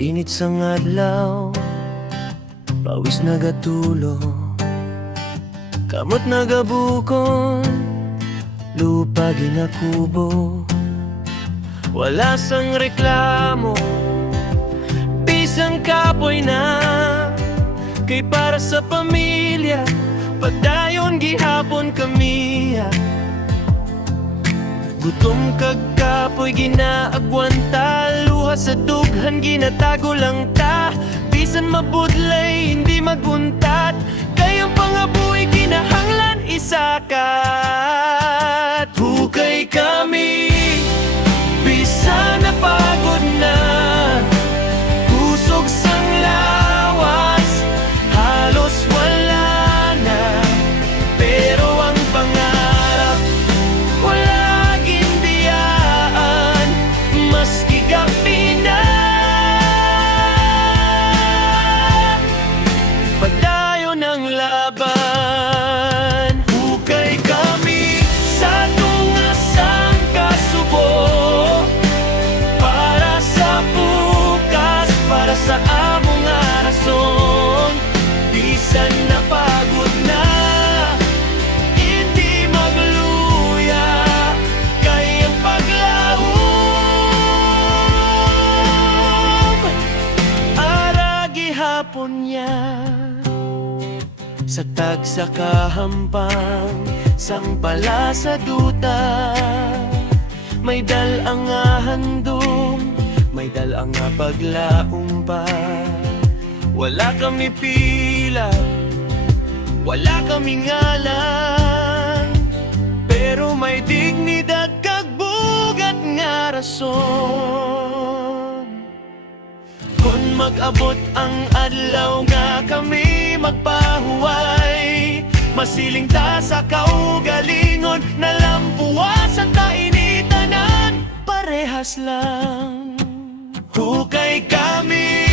init sang adlaw, pawis nagatulo, kamot nagabukon, lupa ginakubo. Wala sang reklamo, bisang kapoy na, kay para sa pamilya, padayon gihapon kami. Gutom kag kapoy ginaagwanta, luha sa dughan ginatago lang ta. Bisan mabudlay hindi magbuntat, kayang pangabuhi kinahanglan isakat. Hukay kami, bisan napagod na, kusog sang lawas, halos wala na. Pero ang pangarap wala gindiyaan, maski gabi na. Padayon ang laban, hukay kami sa tungasang kasubo, para sa bukas, para sa among arason. Bisan napagod na, hindi magluya, kayang paglaom. Ara gihapon niya sa tagsa kahampang, sang pala sa duta. May dal ang handom, may dal ang paglaom pa. Wala kami pila, wala kami ngalan, pero may dignidad kag bugat nga rason. Kung mag-abot ang adlaw nga kami magpahuway, masiling ta sa kaugalingon, nalampuasan ta initanan, parehas lang. Hukay kami,